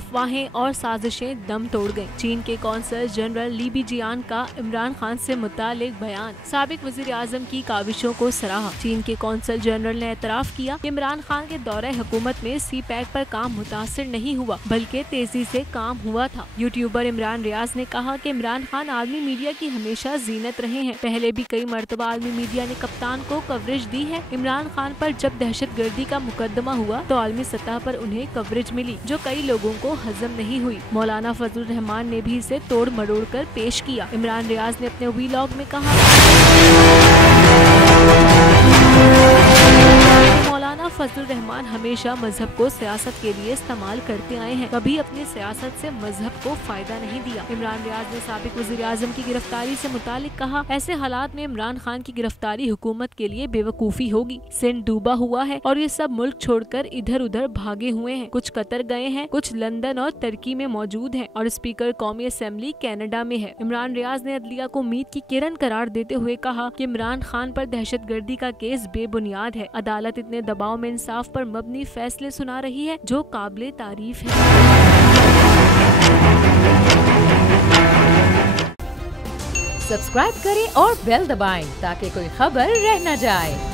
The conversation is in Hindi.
अफवाहें और साजिशें दम तोड़ गयी। चीन के कौंसल जनरल ली बिजियान का इमरान खान से मुतालिक बयान। साबिक वजीर आजम की काविशों को सराहा। चीन के कौंसल जनरल ने एतराफ किया कि इमरान खान के दौरे हुकूमत में सी-पैक पर काम मुतासिर नहीं हुआ, बल्कि तेजी से काम हुआ था। यूट्यूबर इमरान रियाज ने कहा कि इमरान खान आलमी मीडिया की हमेशा जीनत रहे हैं। पहले भी कई मरतबा आलमी मीडिया ने कप्तान को कवरेज दी है। इमरान खान पर जब दहशतगर्दी का मुकदमा हुआ तो आलमी सतह पर उन्हें कवरेज मिली, जो कई लोगों को हजम नहीं हुई। मौलाना फजलुर रहमान ने भी इसे तोड़ मरोड़ कर पेश किया। इमरान रियाज ने अपने वीलॉग में कहा, मौलाना फजलुर रहमान हमेशा मजहब को सियासत के लिए इस्तेमाल करते आए हैं, कभी अपनी सियासत से मजहब को फायदा नहीं दिया। इमरान रियाज ने साबिक वजीर आजम की गिरफ्तारी से मुतालिक कहा, ऐसे हालात में इमरान खान की गिरफ्तारी हुकूमत के लिए बेवकूफी होगी। सिंध डूबा हुआ है और ये सब मुल्क छोड़कर इधर उधर भागे हुए हैं। कुछ कतर गए हैं, कुछ लंदन और तुर्की में मौजूद हैं और स्पीकर कौमी असेंबली कनाडा में है। इमरान रियाज ने अदलिया को उम्मीद की किरण करार देते हुए कहा कि इमरान खान पर दहशतगर्दी का केस बेबुनियाद है। अदालत इतने दबाव में इंसाफ पर मबनी फैसले सुना रही है जो काबिले तारीफ है। सब्सक्राइब करें और बेल दबाएं ताकि कोई खबर रह न जाए।